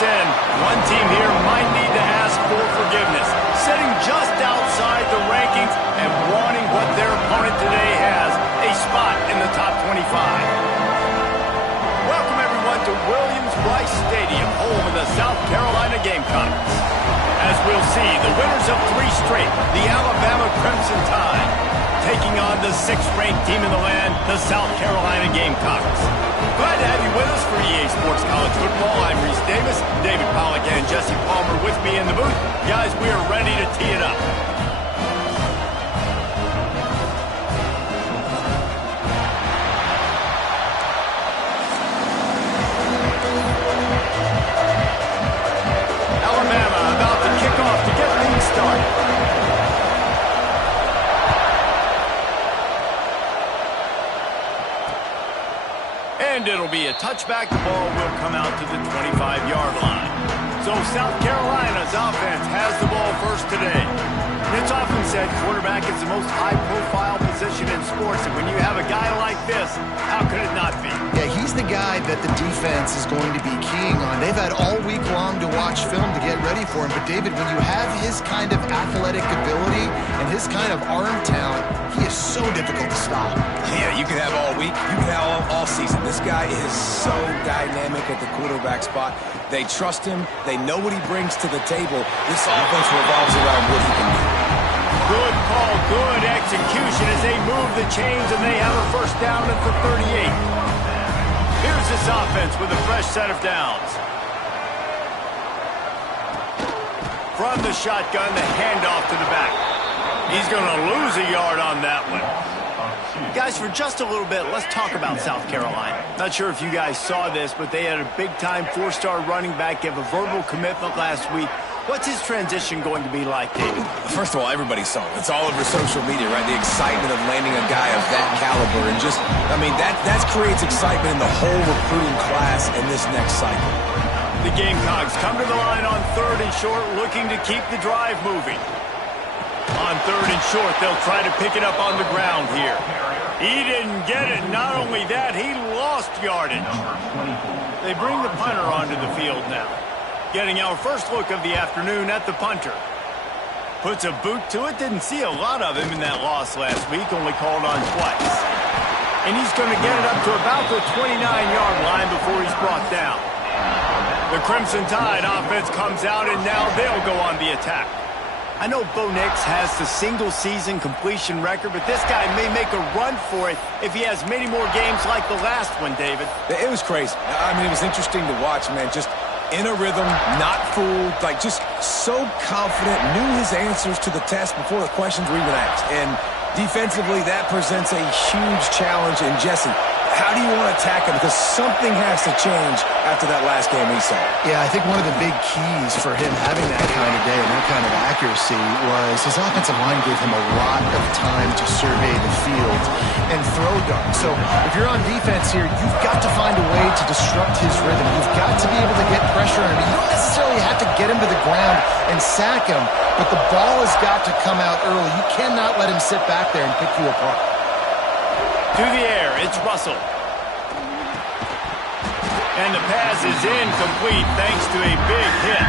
in. One team here might need to ask for forgiveness, sitting just outside the rankings and wanting what their opponent today has, a spot in the top 25. Welcome, everyone, to Williams-Brice Stadium, home of the South Carolina Gamecocks. As we'll see, the winners of 3 straight, the Alabama Crimson Tide, taking on the 6th-ranked team in the land, the South Carolina Gamecocks. Glad to have you with us for EA Sports College Football. I'm Reese Davis, David Pollack and Jesse Palmer with me in the booth. Guys, we are ready to tee it up. Alabama about to kick off to get things started. And it'll be a touchback. The ball will come out to the 25-yard line. So South Carolina's offense has the ball first today. It's often said quarterback is the most high-profile position in sports, and when you have a guy like this, how could it not be? Yeah, he's the guy that the defense is going to be keying on. They've had all week long to watch film to get ready for him, but David, when you have his kind of athletic ability and his kind of arm talent, he is so difficult to stop. Yeah, you can have all week, you can have all season. This guy is so dynamic at the quarterback spot. They trust him. They know what he brings to the table. This offense revolves around what he can do. Good call, good execution as they move the chains and they have a first down at the 38. Here's this offense with a fresh set of downs. From the shotgun, the handoff to the back. He's going to lose a yard on that one. Guys, for just a little bit, let's talk about South Carolina. Not sure if you guys saw this, but they had a big-time 4-star running back give a verbal commitment last week. What's his transition going to be like, David? First of all, everybody saw it. It's all over social media, right? The excitement of landing a guy of that caliber. And just, I mean, that creates excitement in the whole recruiting class in this next cycle. The Gamecocks come to the line on 3rd and short, looking to keep the drive moving. On 3rd and short, they'll try to pick it up on the ground here. He didn't get it. Not only that, he lost yardage. They bring the punter onto the field now. Getting our first look of the afternoon at the punter. Puts a boot to it. Didn't see a lot of him in that loss last week. Only called on twice. And he's going to get it up to about the 29-yard line before he's brought down. The Crimson Tide offense comes out, and now they'll go on the attack. I know Bo Nix has the single-season completion record, but this guy may make a run for it if he has many more games like the last one, David. It was crazy. I mean, it was interesting to watch, man. Just in a rhythm, not fooled, like just so confident, knew his answers to the test before the questions were even asked. And defensively, that presents a huge challenge. And Jesse, how do you want to attack him? Because something has to change after that last game we saw. Yeah, I think one of the big keys for him having that kind of day and that kind of accuracy was his offensive line gave him a lot of time to survey the field and throw dart. So if you're on defense here, you've got to find a way to disrupt his rhythm. You've got to be able to get pressure on him. You don't necessarily have to get him to the ground and sack him, but the ball has got to come out early. You cannot let him sit back there and pick you apart. To the air, it's Russell. And the pass is incomplete thanks to a big hit.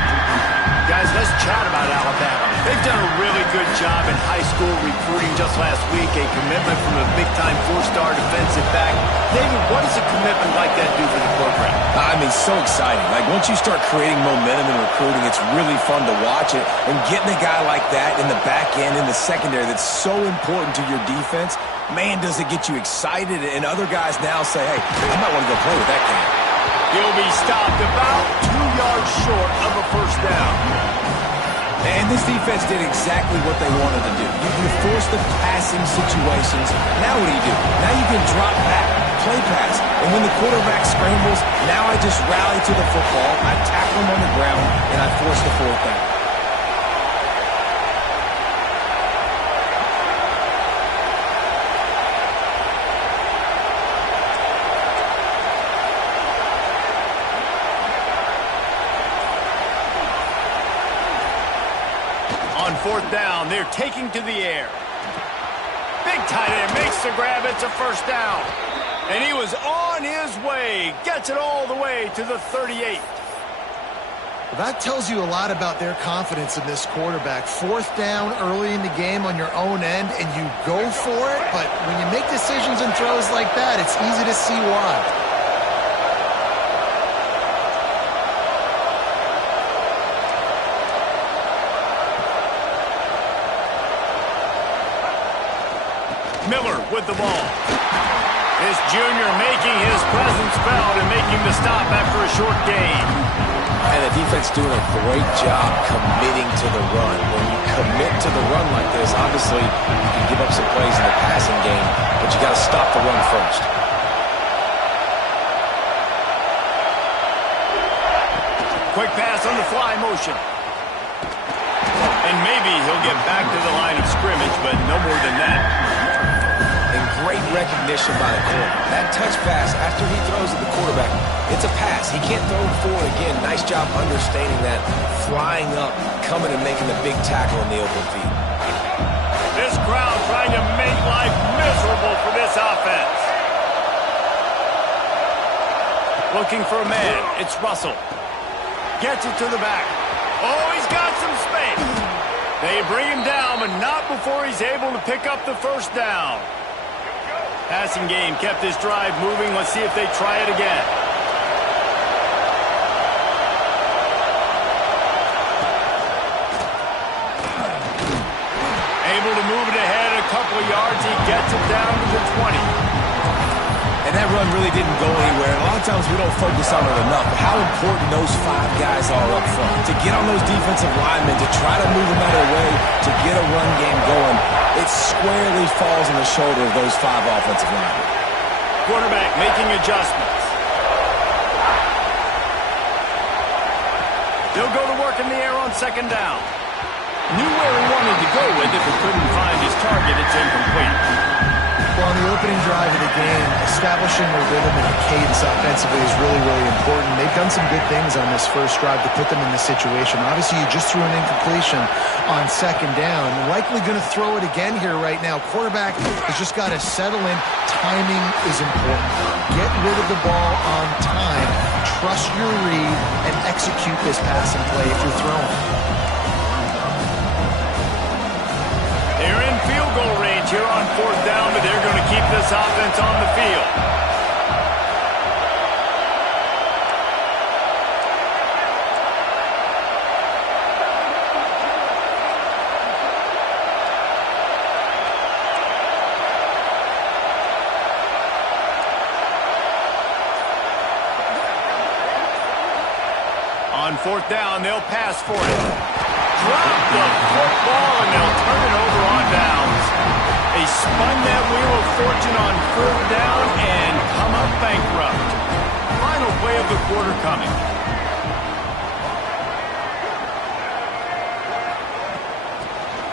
Guys, let's chat about Alabama. They've done a really good job in high school recruiting just last week, a commitment from a big-time 4-star defensive back. David, what does a commitment like that do for the program? I mean, so exciting. Like, once you start creating momentum in recruiting, it's really fun to watch it. And getting a guy like that in the back end, in the secondary, that's so important to your defense, man, does it get you excited. And other guys now say, hey, I might want to go play with that guy. He'll be stopped about 2 yards short of a first down. And this defense did exactly what they wanted to do. You force the passing situations. Now what do? Now you can drop back, play pass. And when the quarterback scrambles, now I just rally to the football, I tackle him on the ground, and I force the 4th down. On 4th down, they're taking to the air. Big tight end makes the grab. It's a first down. And he was on his way. Gets it all the way to the 38. That tells you a lot about their confidence in this quarterback. Fourth down early in the game on your own end, and you go for it, but when you make decisions and throws like that, it's easy to see why. Miller with the ball. This junior making his presence felt and making the stop after a short gain. And the defense doing a great job committing to the run. When you commit to the run like this, obviously you can give up some plays in the passing game, but you got to stop the run first. Quick pass on the fly motion. And maybe he'll get back to the line of scrimmage, but no more than that. And great recognition by the corner. That touch pass after he throws at the quarterback, it's a pass. He can't throw it forward again. Nice job understanding that. Flying up, coming and making the big tackle in the open field. This crowd trying to make life miserable for this offense. Looking for a man. It's Russell. Gets it to the back. Oh, he's got some space. They bring him down, but not before he's able to pick up the first down. Passing game kept this drive moving. Let's see if they try it again. Able to move it ahead a couple of yards. He gets it down to the 20. And that run really didn't go anywhere. A lot of times we don't focus on it enough, but how important those 5 guys are up front. To get on those defensive linemen, to try to move them out of the way, to get a run game going, it squarely falls on the shoulder of those 5 offensive linemen. Quarterback making adjustments. They'll go to work in the air on second down. Knew where he wanted to go with it, but couldn't find his target. It's incomplete. Well, on the opening drive of the game, establishing a rhythm and a cadence offensively is really, really important. They've done some good things on this first drive to put them in this situation. Obviously, you just threw an incompletion on second down. Likely going to throw it again here right now. Quarterback has just got to settle in. Timing is important. Get rid of the ball on time. Trust your read and execute this passing play if you're throwing. They're in field goal range here on fourth down, but they're going to keep this offense on the field. On fourth down, they'll pass for it. Drop the football, and they'll turn it over on downs. They spun that wheel of fortune on fourth down and come up bankrupt. Final play of the quarter coming.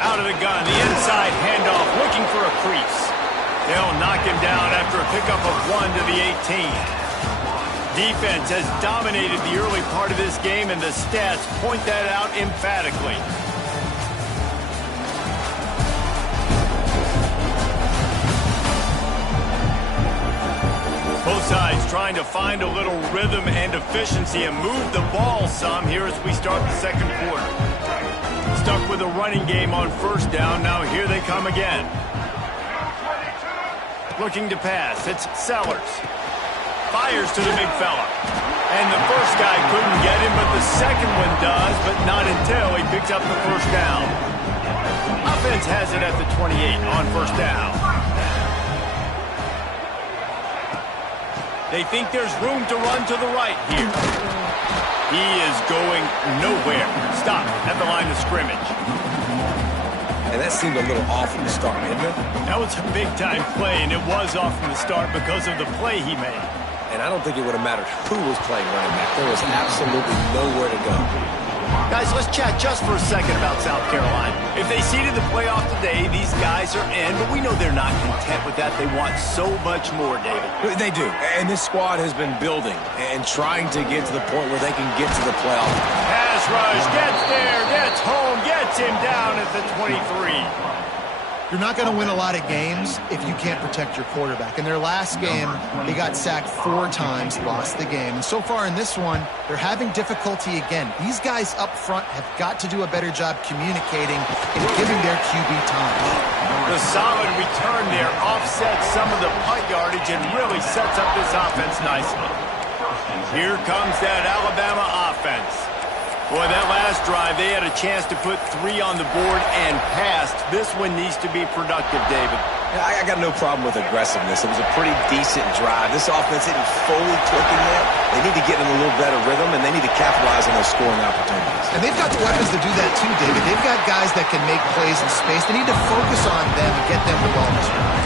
Out of the gun, the inside handoff, looking for a crease. They'll knock him down after a pickup of 1 to the 18. Defense has dominated the early part of this game, and the stats point that out emphatically. Both sides trying to find a little rhythm and efficiency and move the ball some here as we start the second quarter. Stuck with a running game on first down. Now here they come again. Looking to pass. It's Sellers. Fires to the big fella. And the first guy couldn't get him, but the second one does, but not until he picks up the first down. Offense has it at the 28 on first down. They think there's room to run to the right here. He is going nowhere. Stop at the line of scrimmage. And that seemed a little off from the start, didn't it? That was a big-time play, and it was off from the start because of the play he made. And I don't think it would have mattered who was playing running back. There was absolutely nowhere to go. Guys, let's chat just for a second about South Carolina. If they seeded the playoff today, these guys are in, but we know they're not content with that. They want so much more, David. They do. And this squad has been building and trying to get to the point where they can get to the playoff. Pass rush, gets there, gets home, gets him down at the 23. You're not going to win a lot of games if you can't protect your quarterback. In their last game, they got sacked 4 times, lost the game. And so far in this one, they're having difficulty again. These guys up front have got to do a better job communicating and giving their QB time. The solid return there offsets some of the punt yardage and really sets up this offense nicely. Here comes that Alabama offense. Boy, that last drive, they had a chance to put 3 on the board and passed. This one needs to be productive, David. I got no problem with aggressiveness. It was a pretty decent drive. This offense isn't fully clicking yet. They need to get in a little better rhythm, and they need to capitalize on those scoring opportunities. And they've got the weapons to do that too, David. They've got guys that can make plays in space. They need to focus on them and get them the ball this round.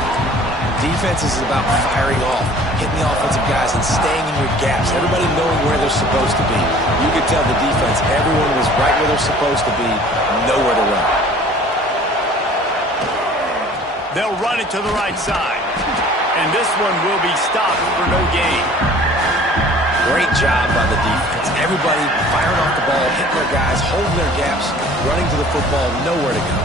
Defense is about firing off, hitting the offensive guys, and staying in your gaps. Everybody knowing where they're supposed to be. You could tell the defense, everyone was right where they're supposed to be, nowhere to run. They'll run it to the right side. And this one will be stopped for no gain. Great job by the defense. Everybody firing off the ball, hitting their guys, holding their gaps, running to the football, nowhere to go.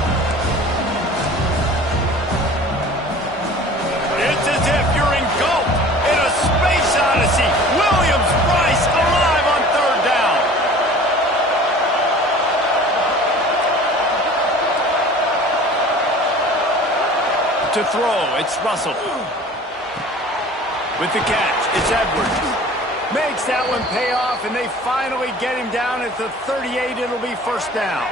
It's as if you're in golf in a space odyssey. Williams-Brice alive on 3rd down. To throw, it's Russell. With the catch, it's Edwards. Makes that one pay off, and they finally get him down at the 38. It'll be 1st down.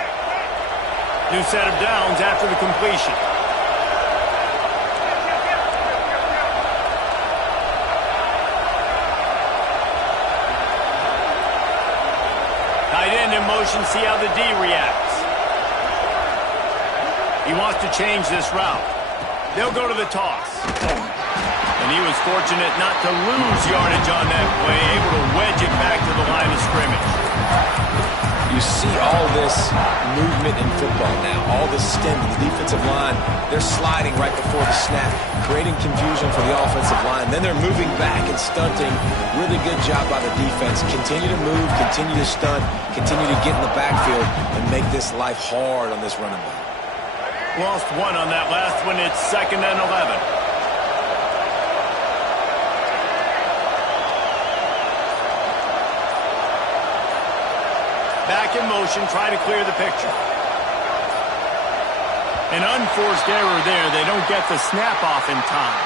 New set of downs after the completion. Tight end in motion, see how the D reacts. He wants to change this route. They'll go to the toss. And he was fortunate not to lose yardage on that play, able to wedge it back to the line of scrimmage. You see all this movement in football now, all this stemming. The defensive line, they're sliding right before the snap, creating confusion for the offensive line. Then they're moving back and stunting. Really good job by the defense. Continue to move, continue to stunt, continue to get in the backfield, and make this life hard on this running back. Lost 1 on that last one. It's 2nd and 11. Back in motion, try to clear the picture. An unforced error there. They don't get the snap off in time.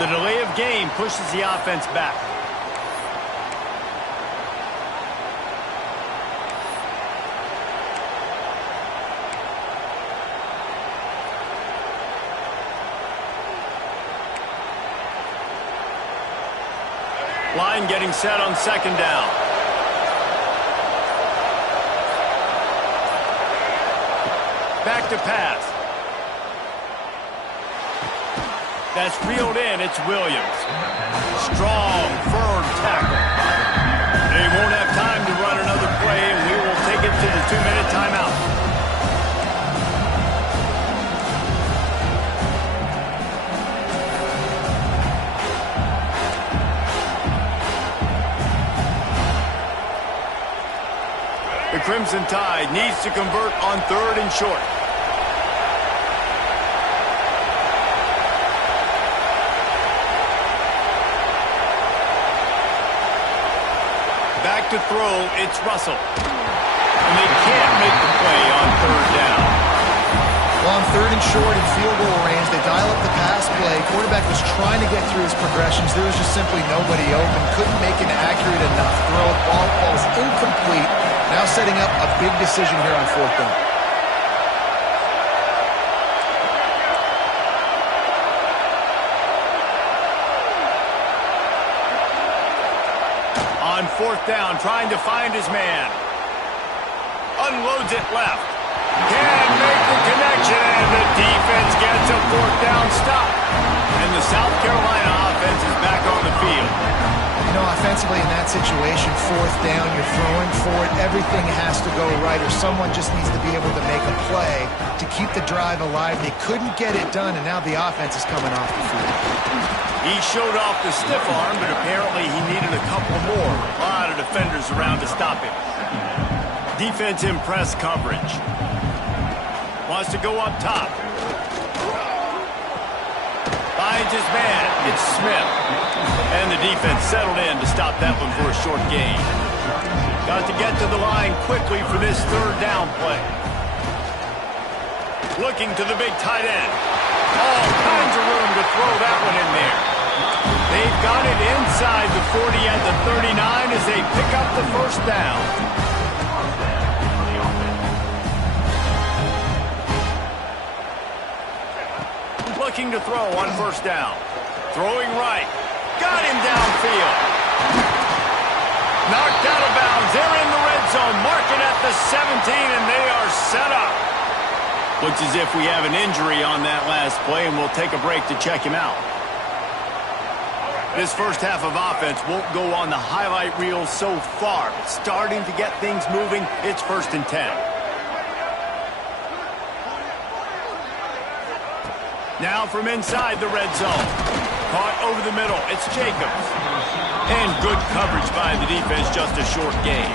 The delay of game pushes the offense back. Line getting set on 2nd down. Back to pass. That's reeled in. It's Williams. Strong, firm tackle. They won't have time to run another play, and we will take it to the 2-minute timeout. The Crimson Tide needs to convert on 3rd and short. Back to throw, it's Russell. And they can't make the play on 3rd down. Well, on 3rd and short in field goal range, they dial up the pass play. Quarterback was trying to get through his progressions. There was just simply nobody open. Couldn't make an accurate enough throw. Ball falls incomplete. Now setting up a big decision here on 4th down. On 4th down, trying to find his man. Unloads it left. Can make the connection, and the defense gets a 4th down stop. And the South Carolina offense is back on the field. You know, offensively in that situation, 4th down, you're throwing for it. Everything has to go right, or someone just needs to be able to make a play to keep the drive alive. They couldn't get it done, and now the offense is coming off the field. He showed off the stiff arm, but apparently he needed a couple more. A lot of around to stop him. Defense in press coverage. Wants to go up top. Finds his man. It's Smith. And the defense settled in to stop that one for a short gain. Got to get to the line quickly for this third down play. Looking to the big tight end. All kinds of room to throw that one in there. They've got it inside the 40 at the 39 as they pick up the first down. Looking to throw on first down. Throwing right. Got him downfield. Knocked out of bounds. They're in the red zone. Marking at the 17, and they are set up. Looks as if we have an injury on that last play, and we'll take a break to check him out. This first half of offense won't go on the highlight reel so far, but starting to get things moving. It's 1st and 10. Now from inside the red zone. Caught over the middle. It's Jacobs. And good coverage by the defense, just a short gain.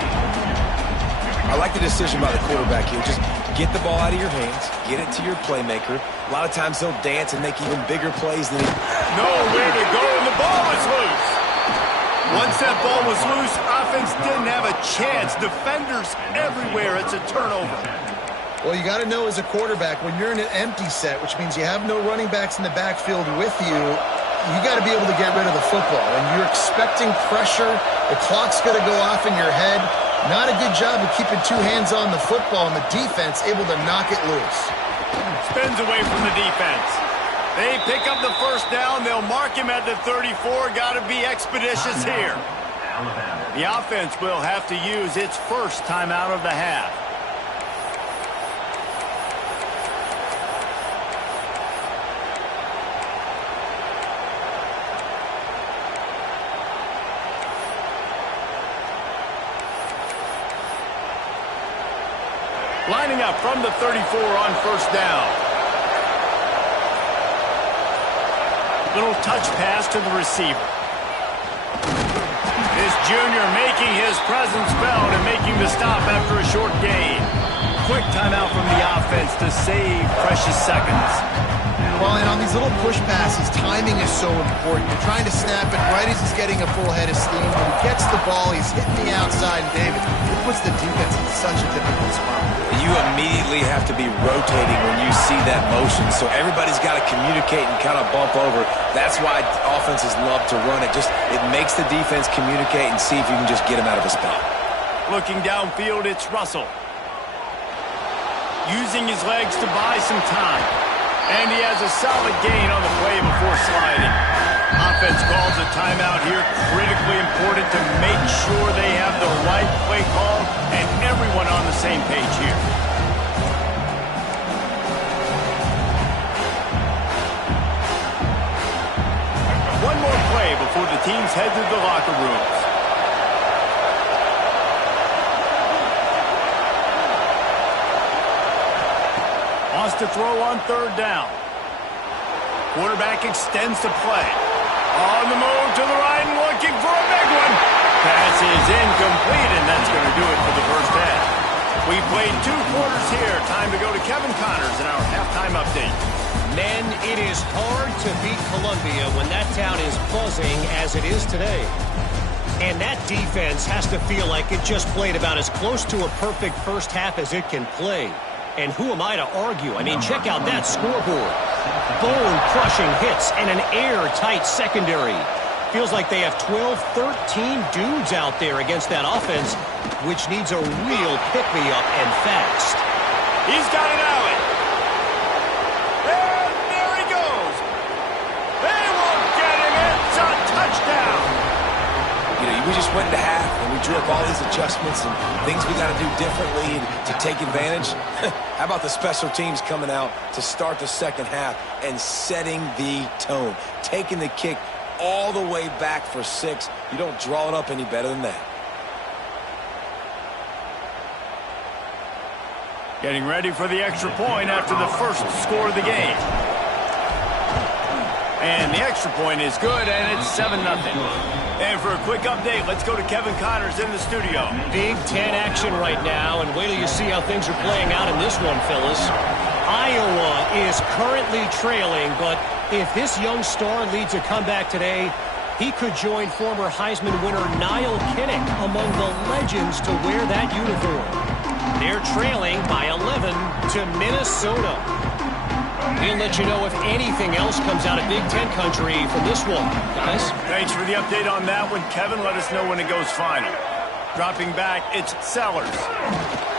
I like the decision by the quarterback here. Just get the ball out of your hands, get it to your playmaker. A lot of times they'll dance and make even bigger plays than he... Nowhere to go, and the ball was loose. Once that ball was loose, offense didn't have a chance. Defenders everywhere. It's a turnover. Well, you got to know as a quarterback, when you're in an empty set, which means you have no running backs in the backfield with you, you got to be able to get rid of the football. And you're expecting pressure. The clock's going to go off in your head. Not a good job of keeping two hands on the football, and the defense able to knock it loose. Spins away from the defense. They pick up the first down. They'll mark him at the 34. Got to be expeditious here. The offense will have to use its first timeout of the half. Lining up from the 34 on first down. Little touch pass to the receiver. This junior making his presence felt and making the stop after a short gain. Quick timeout from the offense to save precious seconds. Well, and on these little push passes, timing is so important. You're trying to snap it right as he's getting a full head of steam. When he gets the ball, he's hitting the outside. And David, it puts the defense in such a difficult spot. You immediately have to be rotating when you see that motion. So everybody's got to communicate and kind of bump over. That's why offenses love to run it. It makes the defense communicate and see if you can just get him out of a spot. Looking downfield, it's Russell. Using his legs to buy some time. And he has a solid gain on the play before sliding. Offense calls a timeout here. Critically important to make sure they have the right play call and everyone on the same page here. One more play before the teams head to the locker rooms. Wants to throw on third down. Quarterback extends the play. On the move to the right and looking for a big one. Pass is incomplete, and that's going to do it for the first half. We played 2 quarters here. Time to go to Kevin Connors in our halftime update. Men, it is hard to beat Columbia when that town is buzzing as it is today. And that defense has to feel like it just played about as close to a perfect first half as it can play. And who am I to argue? I mean, check out that scoreboard. Bone-crushing hits and an airtight secondary. Feels like they have 12, 13 dudes out there against that offense, which needs a real pick-me-up and fast. He's got an alley. And there he goes. They won't get him. It's a touchdown. You know, we just went into half and we drew up all these adjustments and things we got to do differently to take advantage. How about the special teams coming out to start the second half and setting the tone, taking the kick all the way back for 6. You don't draw it up any better than that. Getting ready for the extra point after the first score of the game. And the extra point is good, and it's 7-0. And for a quick update, let's go to Kevin Connors in the studio. Big Ten action right now, and wait till you see how things are playing out in this one, Phyllis. Iowa is currently trailing, but if this young star leads a comeback today, he could join former Heisman winner Niall Kinnick among the legends to wear that uniform. They're trailing by 11 to Minnesota. We'll let you know if anything else comes out of Big Ten country from this one, guys. Thanks for the update on that one. Kevin, let us know when it goes final. Dropping back, it's Sellers.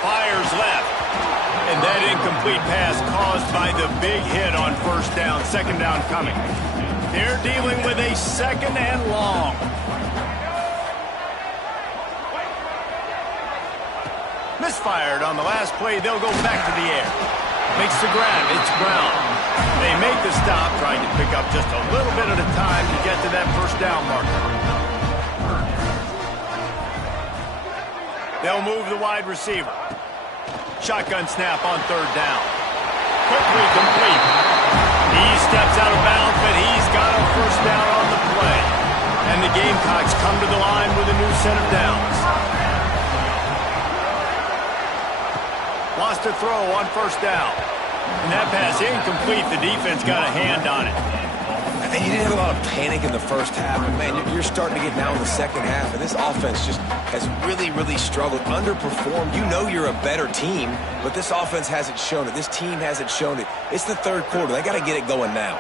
Fires left. And that incomplete pass caused by the big hit on first down. Second down coming. They're dealing with a second and long. Misfired on the last play. They'll go back to the air. Makes the grab. It's Brown. They make the stop, trying to pick up just a little bit at a time to get to that first down marker. They'll move the wide receiver. Shotgun snap on third down. Quickly complete. He steps out of bounds, but he's got a first down on the play. And the Gamecocks come to the line with a new set of downs. Lost a throw on first down. And that pass incomplete. The defense got a hand on it. And you didn't have a lot of panic in the first half. But, man, you're starting to get down in the second half. And this offense just has really, really struggled, underperformed. You know you're a better team, but this offense hasn't shown it. This team hasn't shown it. It's the third quarter. They got to get it going now.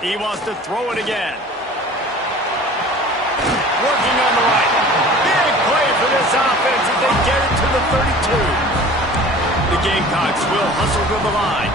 He wants to throw it again. Working on the right. Big play for this offense as they get it to the 32. The Gamecocks will hustle to the line.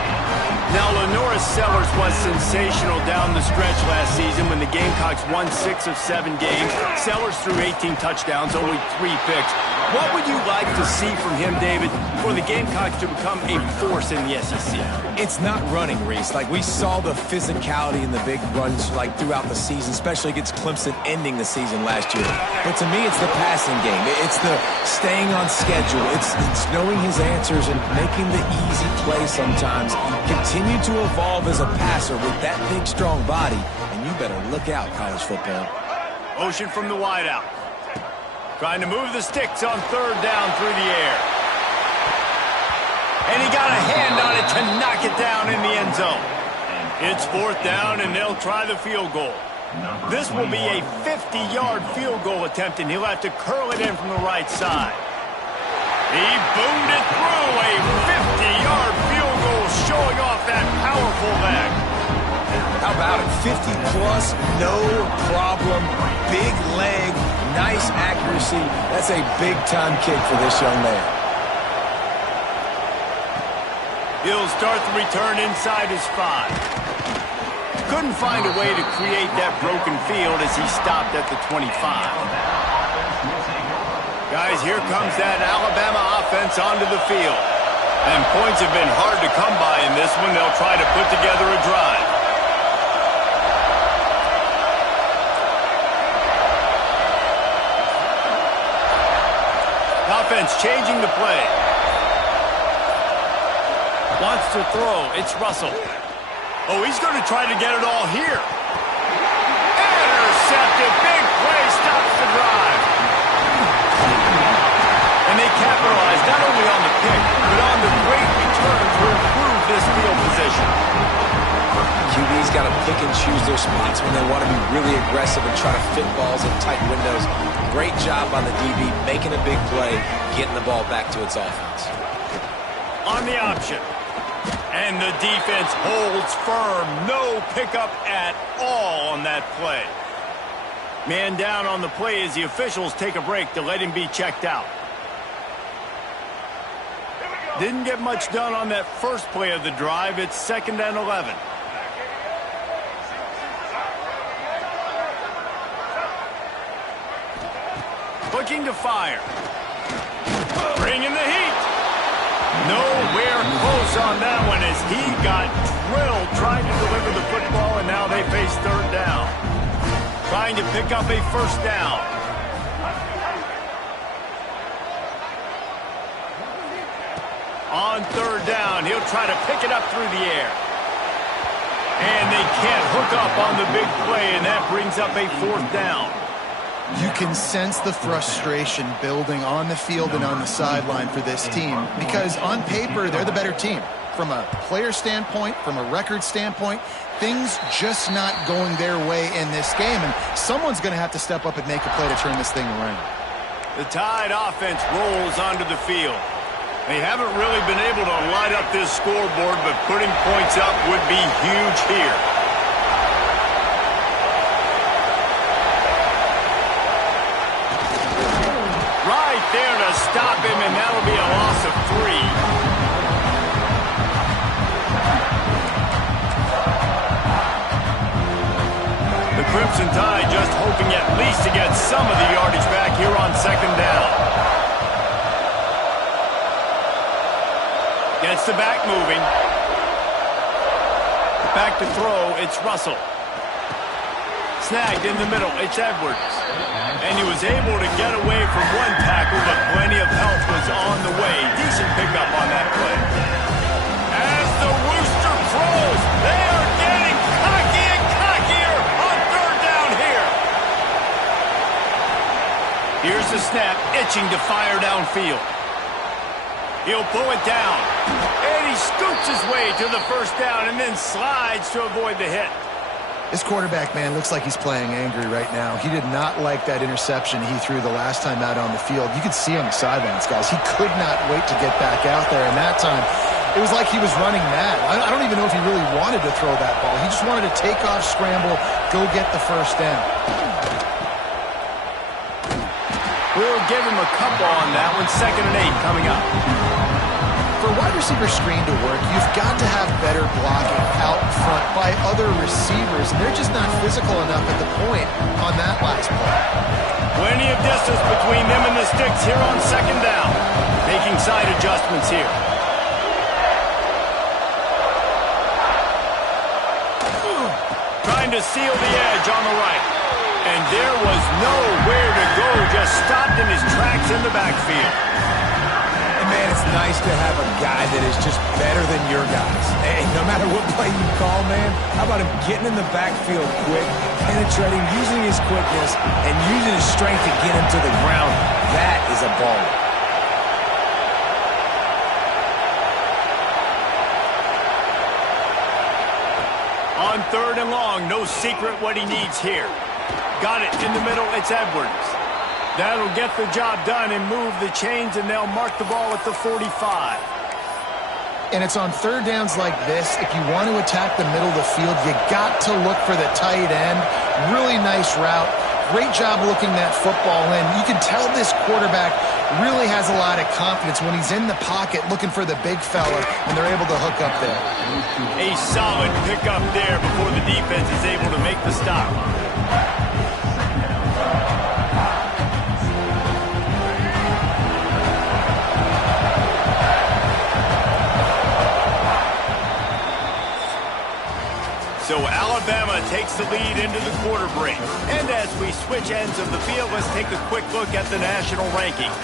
Now, Lenora Sellers was sensational down the stretch last season when the Gamecocks won 6 of 7 games. Sellers threw 18 touchdowns, only 3 picks. What would you like to see from him, David, for the Gamecocks to become a force in the SEC? It's not running, Reese. Like, we saw the physicality in the big runs like throughout the season, especially against Clemson ending the season last year. But to me, it's the passing game. It's the staying on schedule. It's knowing his answers and making the easy play sometimes. Continue to evolve as a passer with that big, strong body, and you better look out, college football. Motion from the wideout. Trying to move the sticks on third down through the air. And he got a hand on it to knock it down in the end zone. It's fourth down, and they'll try the field goal. This will be a 50-yard field goal attempt, and he'll have to curl it in from the right side. He boomed it through a 50-yard field goal, showing off that powerful leg. How about it? 50-plus, no problem. Big leg, nice accuracy. That's a big-time kick for this young man. He'll start the return inside his 5. Couldn't find a way to create that broken field as he stopped at the 25. Guys, here comes that Alabama offense onto the field. And points have been hard to come by in this one. They'll try to put together a drive. Offense changing the play. Wants to throw. It's Russell. Oh, he's going to try to get it all here. Intercepted. Big play. Stops the drive. And they capitalize not only on the pick, but on the great return to improve this field position. QB's got to pick and choose their spots when they want to be really aggressive and try to fit balls in tight windows. Great job on the DB, making a big play, getting the ball back to its offense. On the option. And the defense holds firm. No pickup at all on that play. Man down on the play as the officials take a break to let him be checked out. Didn't get much done on that first play of the drive. It's 2nd and 11. Looking to fire. Bringing the heat. Nowhere close on that one as he got drilled trying to deliver the football, and now they face third down. Trying to pick up a first down. On third down, he'll try to pick it up through the air. And they can't hook up on the big play, and that brings up a fourth down. You can sense the frustration building on the field and on the sideline for this team because on paper, they're the better team. From a player standpoint, from a record standpoint, things just not going their way in this game, and someone's going to have to step up and make a play to turn this thing around. The Tide offense rolls onto the field. They haven't really been able to light up this scoreboard, but putting points up would be huge here. Right there to stop him, and that'll be a loss of 3. The Crimson Tide just hoping at least to get some of the yardage back here on second down. Gets the back moving. Back to throw, it's Russell. Snagged in the middle, it's Edwards. And he was able to get away from one tackle, but plenty of help was on the way. Decent pickup on that play. As the Rooster throws, they are getting cocky and cockier on third down here. Here's the snap, itching to fire downfield. He'll pull it down. And he scoots his way to the first down and then slides to avoid the hit. This quarterback, man, looks like he's playing angry right now. He did not like that interception he threw the last time out on the field. You could see on the sidelines, guys. He could not wait to get back out there. And that time, it was like he was running mad. I don't even know if he really wanted to throw that ball. He just wanted to take off, scramble, go get the first down. We'll give him a couple on that one. 2nd and 8 coming up. For a wide receiver screen to work, you've got to have better blocking out front by other receivers, and they're just not physical enough at the point on that last play. Plenty of distance between them and the sticks here on second down. Making side adjustments here. Trying to seal the edge on the right. And there was nowhere to go, just stopped in his tracks in the backfield. And man, it's nice to have a guy that is just better than your guys. And no matter what play you call, man, how about him getting in the backfield quick, penetrating, using his quickness, and using his strength to get him to the ground. That is a ball. On 3rd and long, no secret what he needs here. Got it in the middle, it's Edwards. That'll get the job done and move the chains, and they'll mark the ball at the 45. And it's on third downs like this. If you want to attack the middle of the field, you got to look for the tight end. Really nice route. Great job looking that football in. You can tell this quarterback really has a lot of confidence when he's in the pocket looking for the big fella, and they're able to hook up there. A solid pickup there before the defense is able to make the stop. So Alabama takes the lead into the quarter break. And as we switch ends of the field, let's take a quick look at the national rankings.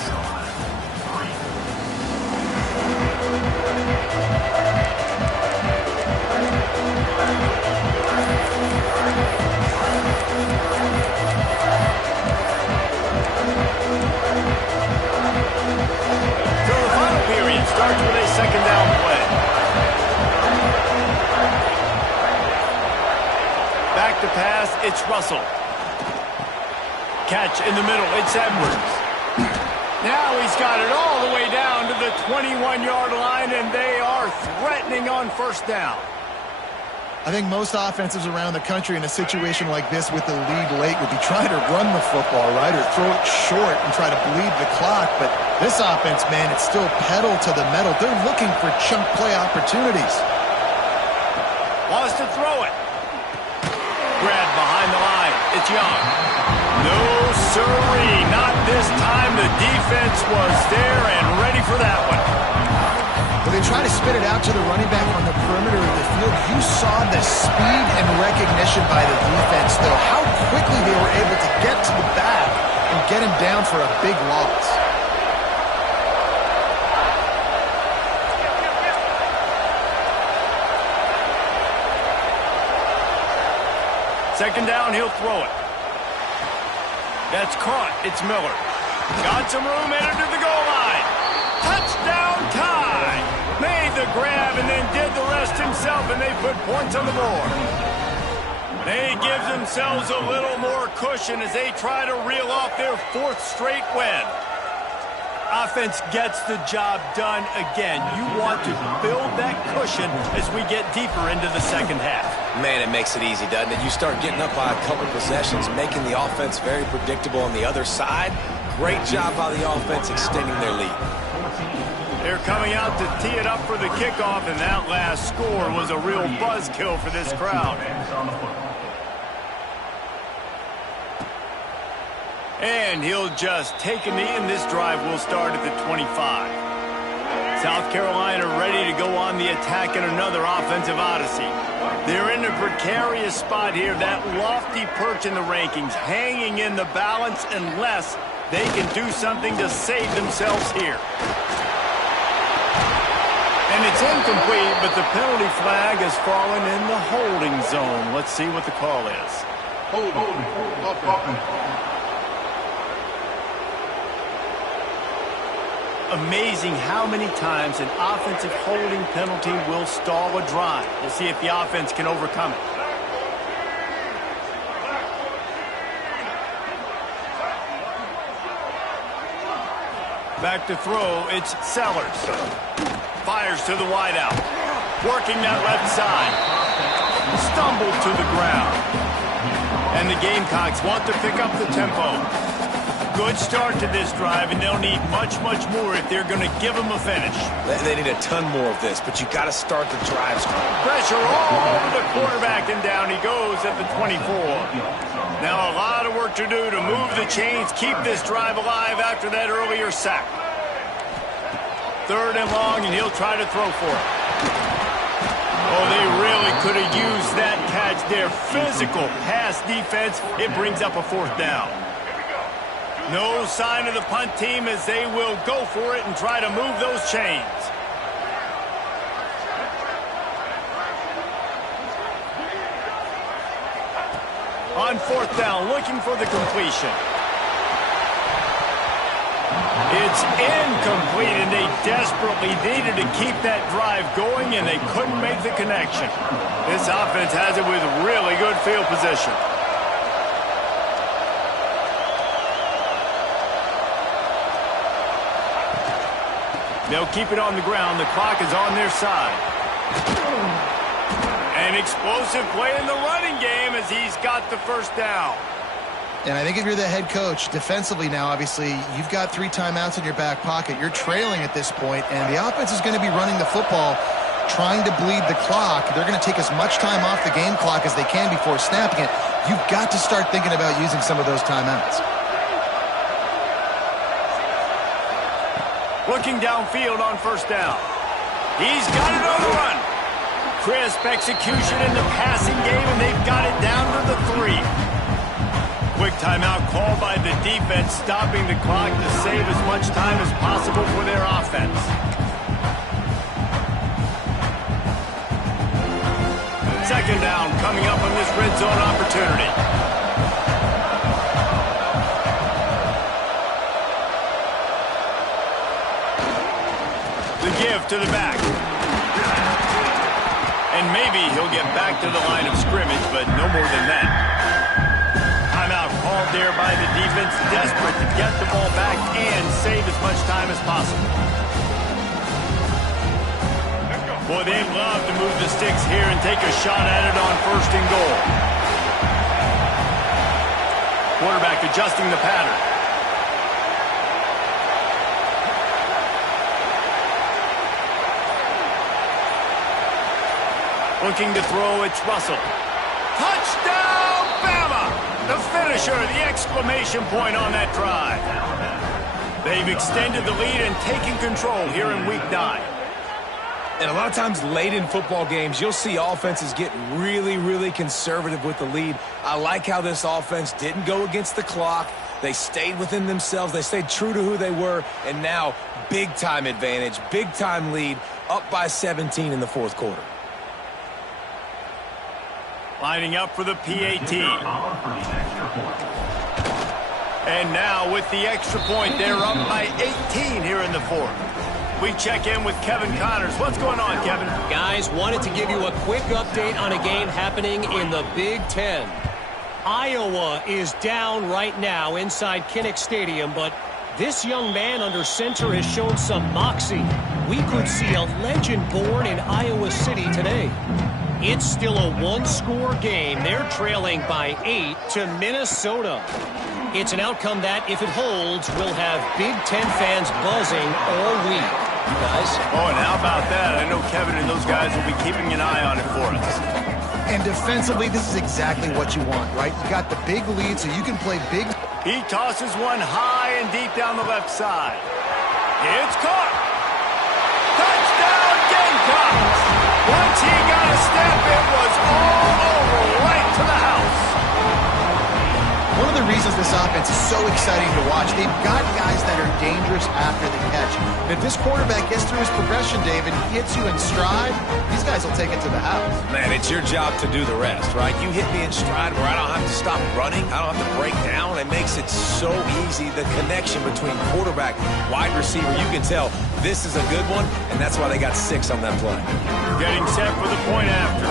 So the final period starts with a second down play. Back to pass, it's Russell. Catch in the middle, it's Edwards. Now he's got it all the way down to the 21-yard line, and they are threatening on first down. I think most offenses around the country in a situation like this with the lead late would be trying to run the football, right, or throw it short and try to bleed the clock. But this offense, man, it's still pedal to the metal. They're looking for chunk play opportunities. Wants to throw it. Grab behind the line. It's Young. No, sirree. Not this time. The defense was there and ready for that one. Well, they try to spit it out to the running back on the perimeter of the field. You saw the speed and recognition by the defense, though. How quickly they were able to get to the back and get him down for a big loss. Second down, he'll throw it. That's caught. It's Miller. Got some room, entered to the goal line. Touchdown tie. Made the grab and then did the rest himself, and they put points on the board. They give themselves a little more cushion as they try to reel off their 4th straight win. Offense gets the job done again. You want to build that cushion as we get deeper into the second half. Man, it makes it easy, doesn't it? You start getting up by a couple possessions, making the offense very predictable on the other side. Great job by the offense extending their lead. They're coming out to tee it up for the kickoff, and that last score was a real buzzkill for this crowd. And he'll just take a knee, and this drive will start at the 25. South Carolina ready to go on the attack in another offensive odyssey. They're in a precarious spot here, that lofty perch in the rankings, hanging in the balance unless they can do something to save themselves here. And it's incomplete, but the penalty flag has fallen in the holding zone. Let's see what the call is. Amazing how many times an offensive holding penalty will stall a drive. We'll see if the offense can overcome it. Back to throw, it's Sellers. Fires to the wideout. Working that left side. Stumbled to the ground. And the Gamecocks want to pick up the tempo. Good start to this drive, and they'll need much, much more if they're going to give them a finish. They need a ton more of this, but you got to start the drive strong. Pressure all over the quarterback, and down he goes at the 24. Now a lot of work to do to move the chains, keep this drive alive after that earlier sack. 3rd and long, and he'll try to throw for it. Oh, they really could have used that catch there. Physical pass defense. It brings up a 4th down. No sign of the punt team as they will go for it and try to move those chains. On 4th down, looking for the completion. It's incomplete, and they desperately needed to keep that drive going, and they couldn't make the connection. This offense has it with really good field position. They'll keep it on the ground. The clock is on their side. An explosive play in the running game as he's got the 1st down. And I think if you're the head coach, defensively now, obviously, you've got 3 timeouts in your back pocket. You're trailing at this point, and the offense is going to be running the football, trying to bleed the clock. They're going to take as much time off the game clock as they can before snapping it. You've got to start thinking about using some of those timeouts. Looking downfield on 1st down. He's got it on the run. Crisp execution in the passing game, and they've got it down to the 3. Quick timeout called by the defense, stopping the clock to save as much time as possible for their offense. Second down coming up on this red zone opportunity. The give to the back. And maybe he'll get back to the line of scrimmage, but no more than that. Timeout called there by the defense, desperate to get the ball back and save as much time as possible. Boy, they'd love to move the sticks here and take a shot at it on 1st and goal. Quarterback adjusting the pattern. Looking to throw, it's Russell. Touchdown, Bama! The finisher, the exclamation point on that drive. They've extended the lead and taken control here in Week 9. And a lot of times late in football games, you'll see offenses get really, really conservative with the lead. I like how this offense didn't go against the clock. They stayed within themselves. They stayed true to who they were. And now, big-time advantage, big-time lead, up by 17 in the 4th quarter. Lining up for the PAT. And now with the extra point, they're up by 18 here in the fourth. We check in with Kevin Connors. What's going on, Kevin? Guys, wanted to give you a quick update on a game happening in the Big Ten. Iowa is down right now inside Kinnick Stadium, but this young man under center has shown some moxie. We could see a legend born in Iowa City today. It's still a one-score game. They're trailing by 8 to Minnesota. It's an outcome that, if it holds, will have Big Ten fans buzzing all week. Guys? Oh, and how about that? I know Kevin and those guys will be keeping an eye on it for us. And defensively, this is exactly what you want, right? You got the big lead, so you can play big. He tosses one high and deep down the left side. It's caught. Touchdown, Gamecocks! Once he got a step, it was all over, right to the house. One of the reasons this offense is so exciting to watch, they've got guys that are dangerous after the catch. And if this quarterback gets through his progression, David, hits you in stride, these guys will take it to the house. Man, it's your job to do the rest, right? You hit me in stride where I don't have to stop running. I don't have to break down. It makes it so easy. The connection between quarterback, wide receiver, you can tell this is a good one, and that's why they got 6 on that play. Getting set for the point after.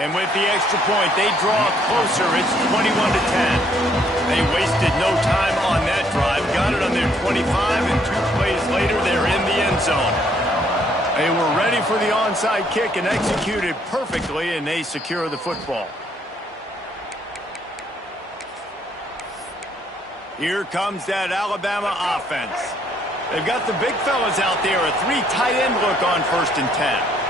And with the extra point, they draw closer. It's 21-10. They wasted no time on that drive. Got it on their 25, and 2 plays later, they're in the end zone. They were ready for the onside kick and executed perfectly, and they secure the football. Here comes that Alabama offense. They've got the big fellas out there. A 3 tight end look on 1st and 10.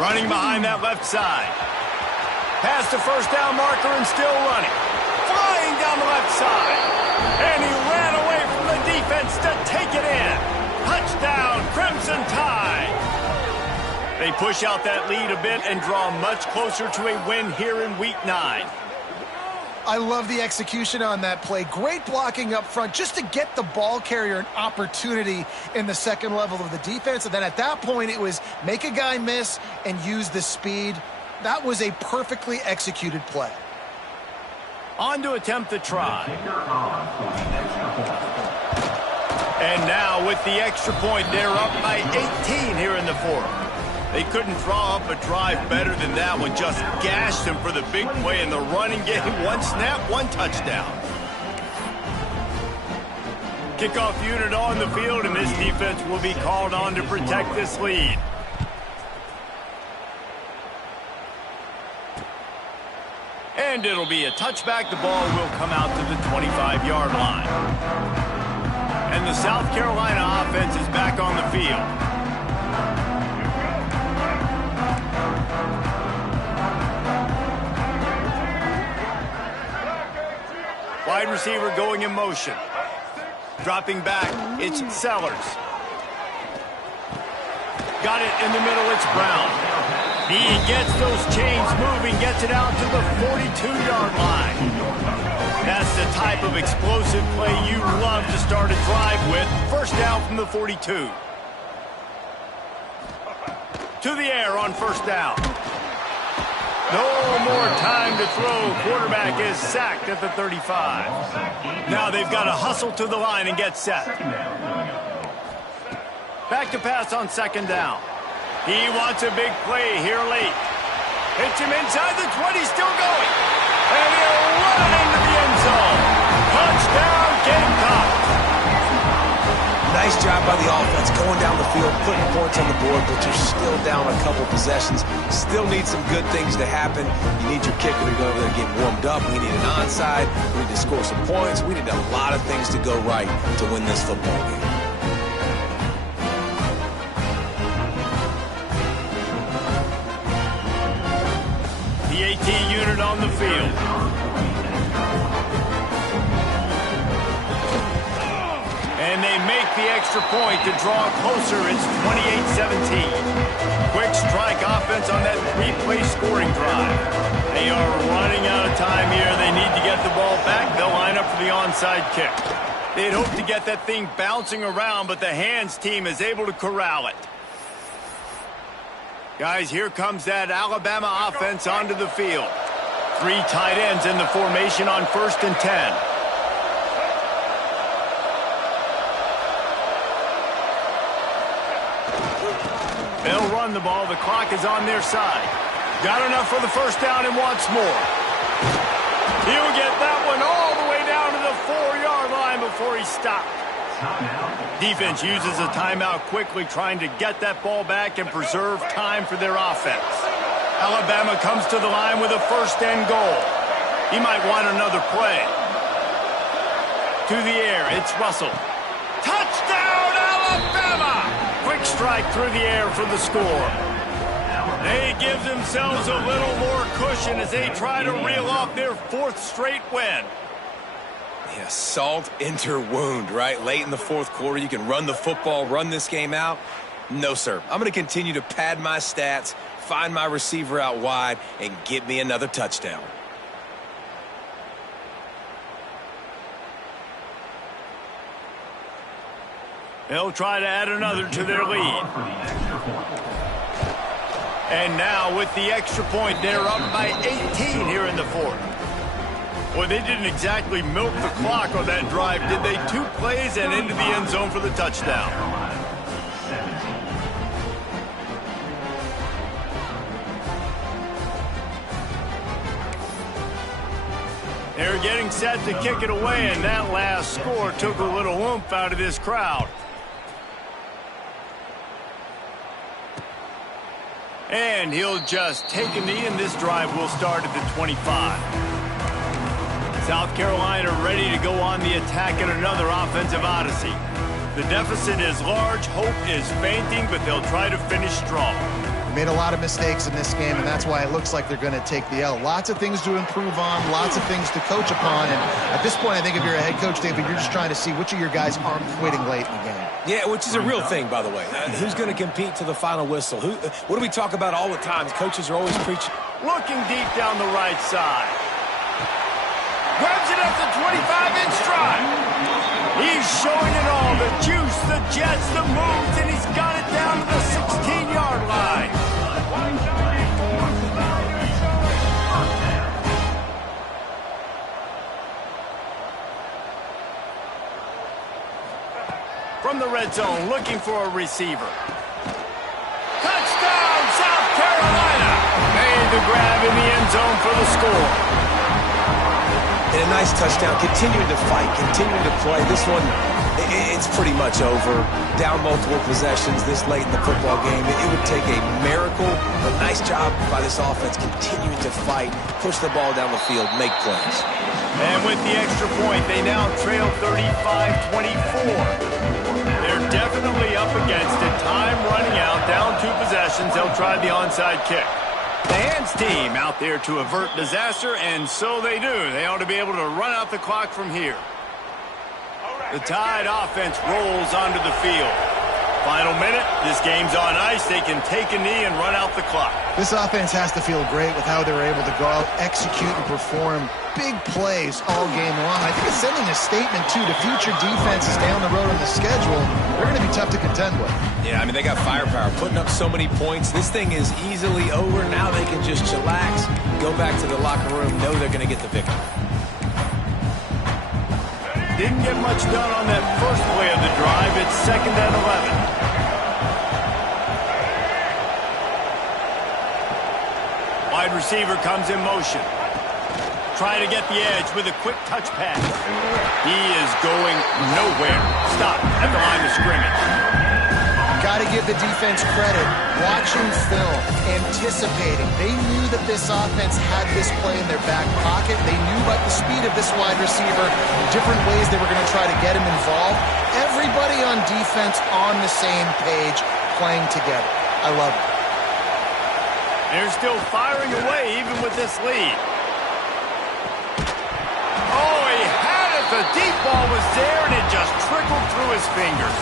Running behind that left side. Past the first down marker and still running. Flying down the left side. And he ran away from the defense to take it in. Touchdown, Crimson Tide. They push out that lead a bit and draw much closer to a win here in Week 9. I love the execution on that play. Great blocking up front just to get the ball carrier an opportunity in the second level of the defense. And then at that point, it was make a guy miss and use the speed. That was a perfectly executed play. On to attempt the try. And now with the extra point, they're up by 18 here in the fourth. They couldn't draw up a drive better than that one. Just gashed them for the big play in the running game. 1 snap, 1 touchdown. Kickoff unit on the field, and this defense will be called on to protect this lead. And it'll be a touchback. The ball will come out to the 25-yard line. And the South Carolina offense is back on the field. Wide receiver going in motion. Dropping back, it's Sellers. Got it in the middle, it's Brown. He gets those chains moving, gets it out to the 42-yard line. That's the type of explosive play you love to start a drive with. First down from the 42. To the air on first down. No more time to throw. Quarterback is sacked at the 35. Now they've got to hustle to the line and get set. Back to pass on second down. He wants a big play here late. Hits him inside the 20, still going. And he'll run into the end zone. Touchdown, Gamecocks. Nice job by the offense going down the field, putting points on the board, but you're still down a couple possessions. Still need some good things to happen. You need your kicker to go over there and get warmed up. We need an onside. We need to score some points. We need a lot of things to go right to win this football game. The AT unit on the field. And they make the extra point to draw closer. It's 28-17. Quick strike offense on that 3-play scoring drive. They are running out of time here. They need to get the ball back. They'll line up for the onside kick. They'd hope to get that thing bouncing around, but the hands team is able to corral it. Guys, here comes that Alabama offense onto the field. 3 tight ends in the formation on 1st and 10. They'll run the ball. The clock is on their side. Got enough for the first down and wants more. He'll get that one all the way down to the 4-yard line before he stopped. Defense uses a timeout quickly, trying to get that ball back and preserve time for their offense. Alabama comes to the line with a 1st and goal. He might want another play. To the air, it's Russell. Touchdown, Alabama! Quick strike through the air for the score. They give themselves a little more cushion as they try to reel off their 4th straight win. Yeah, salt into wound, right? Late in the 4th quarter, you can run the football, run this game out. No, sir. I'm going to continue to pad my stats, find my receiver out wide, and get me another touchdown. They'll try to add another to their lead. And now with the extra point, they're up by 18 here in the 4th. Well, they didn't exactly milk the clock on that drive, did they? 2 plays and into the end zone for the touchdown. They're getting set to kick it away, and that last score took a little oomph out of this crowd. And he'll just take a knee, and this drive will start at the 25. South Carolina ready to go on the attack at another offensive odyssey. The deficit is large, hope is fainting, but they'll try to finish strong. They made a lot of mistakes in this game, and that's why it looks like they're going to take the L. Lots of things to improve on, lots of things to coach upon, and at this point, I think if you're a head coach, David, you're just trying to see which of your guys aren't quitting late in the game. Yeah, which is a real thing, by the way. Who's going to compete to the final whistle? What do we talk about all the time? Coaches are always preaching. Looking deep down the right side. Grabs it at the 25-inch stride. He's showing it all, the juice, the jets, the moves, and he's got it down to the 16-yard line. From the red zone, looking for a receiver. Touchdown, South Carolina! Made the grab in the end zone for the score. And a nice touchdown, continuing to fight, continuing to play. This one, it's pretty much over. Down multiple possessions this late in the football game. It would take a miracle, but nice job by this offense continuing to fight, push the ball down the field, make plays. And with the extra point, they now trail 35-24. They're definitely up against it. Time running out, down 2 possessions. They'll try the onside kick. The hands team out there to avert disaster, and so they do. They ought to be able to run out the clock from here. The Tide offense rolls onto the field. Final minute, this game's on ice. They can take a knee and run out the clock. This offense has to feel great with how they're able to go out, execute, and perform big plays all game long. I think it's sending a statement, too, to future defenses down the road on the schedule. They're going to be tough to contend with. Yeah, I mean, they got firepower, putting up so many points. This thing is easily over. Now they can just chillax, go back to the locker room, know they're going to get the victory. Didn't get much done on that first play of the drive. It's 2nd and 11. Wide receiver comes in motion. Trying to get the edge with a quick touch pass. He is going nowhere. Stop at the line of scrimmage. Got to give the defense credit. Watching film, anticipating. They knew that this offense had this play in their back pocket. They knew about the speed of this wide receiver, different ways they were going to try to get him involved. Everybody on defense on the same page, playing together. I love it. They're still firing away even with this lead. Oh, he had it. The deep ball was there, and it just trickled through his fingers.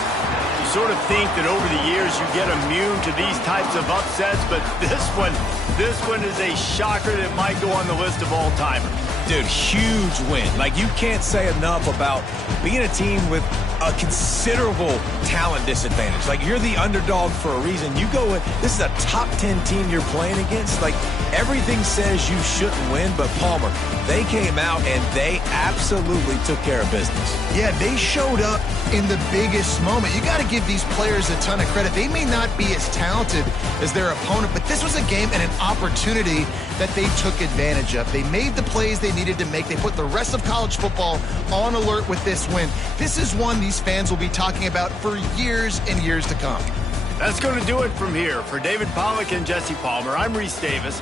You sort of think that over the years you get immune to these types of upsets, but this one is a shocker that might go on the list of all-timers. Dude, huge win. Like, you can't say enough about being a team with a considerable talent disadvantage. Like, you're the underdog for a reason. You go in, this is a top 10 team you're playing against. Like, everything says you shouldn't win, but Palmer, they came out and they absolutely took care of business. Yeah, they showed up in the biggest moment. You got to give these players a ton of credit. They may not be as talented as their opponent, but this was a game and an opportunity that they took advantage of. They made the plays they needed to make. They put the rest of college football on alert with this win. This is one these fans will be talking about for years and years to come. That's going to do it from here. For David Pollack and Jesse Palmer, I'm Reese Davis.